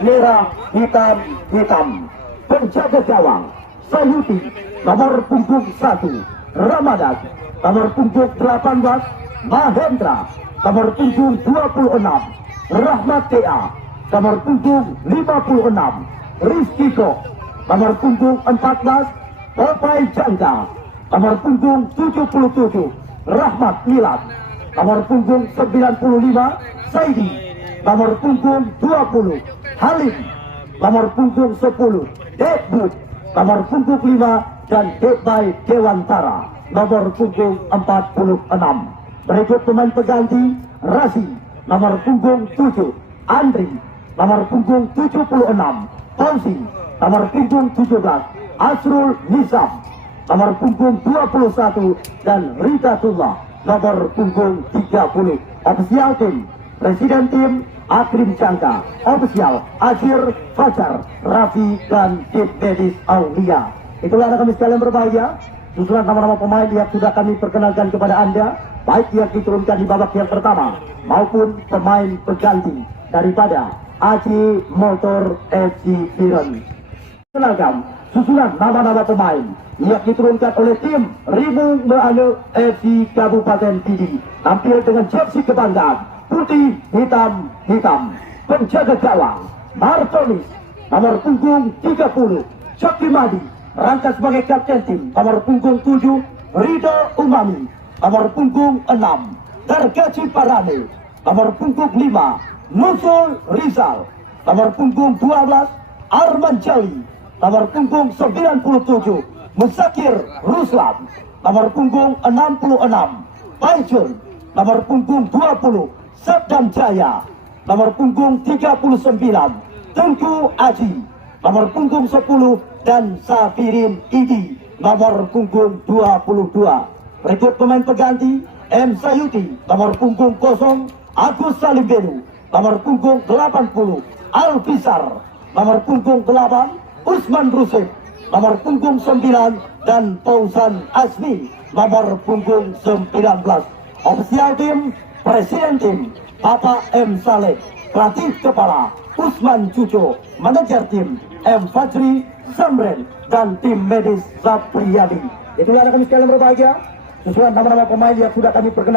merah, hitam, hitam. Penjaga gawang Sayuti, nomor punggung 1. Ramadan, nomor punggung 18. Mahendra, nomor punggung 26. Rahmat TA, nomor punggung 56. Rizky Kok, nomor punggung 14. Popeye Jangga, nomor punggung 77. Rahmat Milad, nomor punggung 95. Saidi, nomor punggung 20. Halim, nomor punggung 10. Deadwood, nomor punggung 5. Dan Debai Dewantara, nomor punggung 46. Berikut pemain pengganti: Razi, nomor punggung 7. Andri, nomor punggung 76. Fauzi, nomor punggung 17. Asrul Nizam, nomor punggung 21. Dan Ridatullah, nomor punggung 30. Official tim: Presiden tim Akrim Jangka, official Azir Fajar, Raffi, dan tim medis Aulia. Itulah kami sekalian berbahagia, susulan nama-nama pemain yang sudah kami perkenalkan kepada Anda, baik yang diturunkan di babak yang pertama maupun pemain pengganti daripada Aji Motor FC Biren. Kenalkan susulan nama-nama pemain yang diturunkan oleh tim Rimu Meane FC Kabupaten Pidi, tampil dengan jersey kebanggaan putih hitam hitam. Penjaga gawang Martonis, nomor punggung 30. Syakti Madi, rangka sebagai kapten tim, nomor punggung 7. Rido Umami, nomor punggung 6. Dargaji Parane, nomor punggung 5. Nusul Rizal, nomor punggung 12. Arman Jali, nomor punggung 97. Musakir Ruslan, nomor punggung 66. Paijun, nomor punggung 20. Sabdam Jaya, nomor punggung 39. Tengku Aji, nomor punggung 10. Dan Safirin Idi, nomor punggung 22. Berikut pemain pengganti: M. Sayuti, nomor punggung 0. Agus Salim Benu, nomor punggung 80. Al Fisar, nomor punggung 8. Usman Rusif, nomor punggung 9. Dan Fauzan Asmi, nomor punggung 19. Official tim: Presiden tim Bapak M. Saleh, pelatih kepala Usman Cuco, manajer tim M. Fajri Zamren, dan tim medis Zapriyadi. Itulah kami sekalian berbahagia, susulan nama-nama pemain yang sudah kami perkenalkan.